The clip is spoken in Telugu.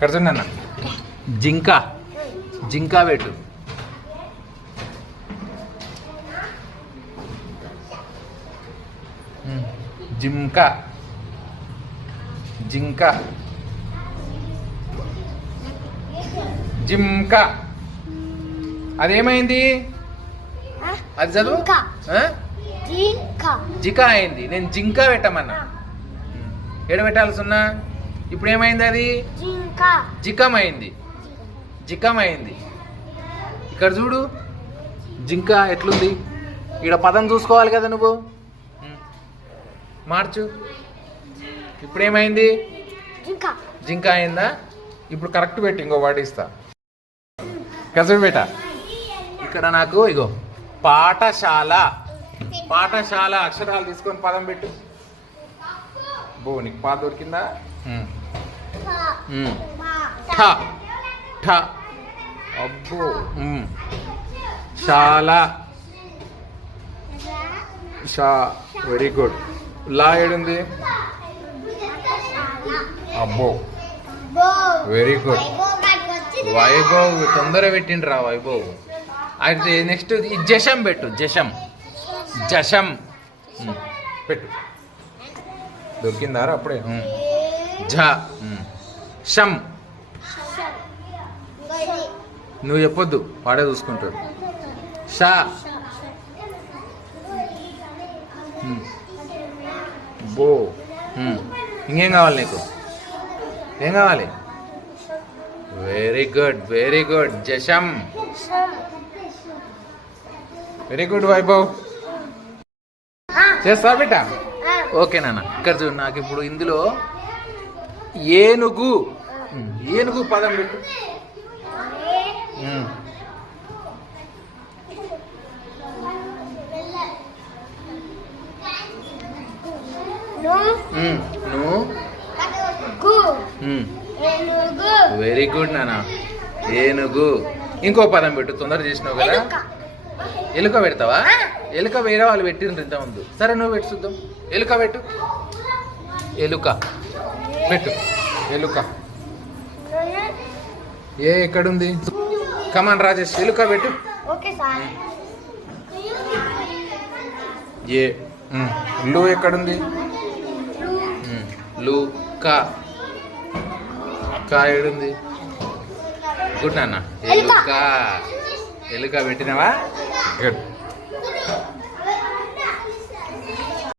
కడుతున్నా జింక జింక పెట్టు. జింక జింక జింక. అదేమైంది? అది చదువు. జిక అయింది. నేను జింక పెట్టమన్నా. ఏడు పెట్టాల్సున్నా. ఇప్పుడు ఏమైంది? అది జికం అయింది. జికం అయింది. ఇక్కడ చూడు జింక ఎట్లుంది. ఇక్కడ పదం చూసుకోవాలి కదా నువ్వు. మార్చు. ఇప్పుడు ఏమైంది? జింక అయిందా? ఇప్పుడు కరెక్ట్ పెట్టి ఇంకో వర్డ్ ఇస్తా. కసడు బేట. ఇక్కడ నాకు ఇగో పాఠశాల. పాఠశాల అక్షరాలు తీసుకొని పదం పెట్టు. బో నీకు పా దొరికిందా? ఠ ఠ. అబ్బో. శాల షా. Very good. లా ఏడుంది? అబ్బో వెరీ గుడ్. వైభవ్ తొందర పెట్టిండ్రా వైభవ్. అయితే నెక్స్ట్ జశం పెట్టు. జశం జశం పెట్టు. దొరికిందారా అప్పుడే? ఝ షం. నువ్వు చెప్పొద్దు, వాడే చూసుకుంటాడు. షా. బో. ఇంకేం కావాలి నీకు? ఏం కావాలి? Very good very good. జశం. Very good Vaibhav. చేస్తా బిడ్డ? ఓకే నాన్న. ఇక్కడ చూడు నాకు ఇప్పుడు ఇందులో ఏనుగు. ఏనుగు పదం పెట్టు. వెరీ గుడ్ నాన్న. ఏనుగు. ఇంకో పదం పెట్టు. తొందర చేసినావు కదా. ఎలుక పెడతావా? ఎలుక వేరే వాళ్ళు పెట్టిండ్రు ఇంత ముందు. సరే నువ్వు పెట్టు చూద్దాం. ఎలుక పెట్టు. ఎలుక పెట్టు. ఎలుక. ఏ ఎక్కడుంది? కమాన్ రాజేష్ ఎలుక పెట్టు. ఏ లు ఎక్కడుంది? లు కా. కా ఏడుంది? గుడ్ నాన్న. ఎలుక. ఎలుక పెట్టినావా? గుడ్.